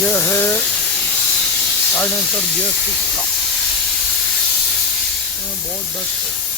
ये है silencer gear 6 का, बहुत बेस्ट है।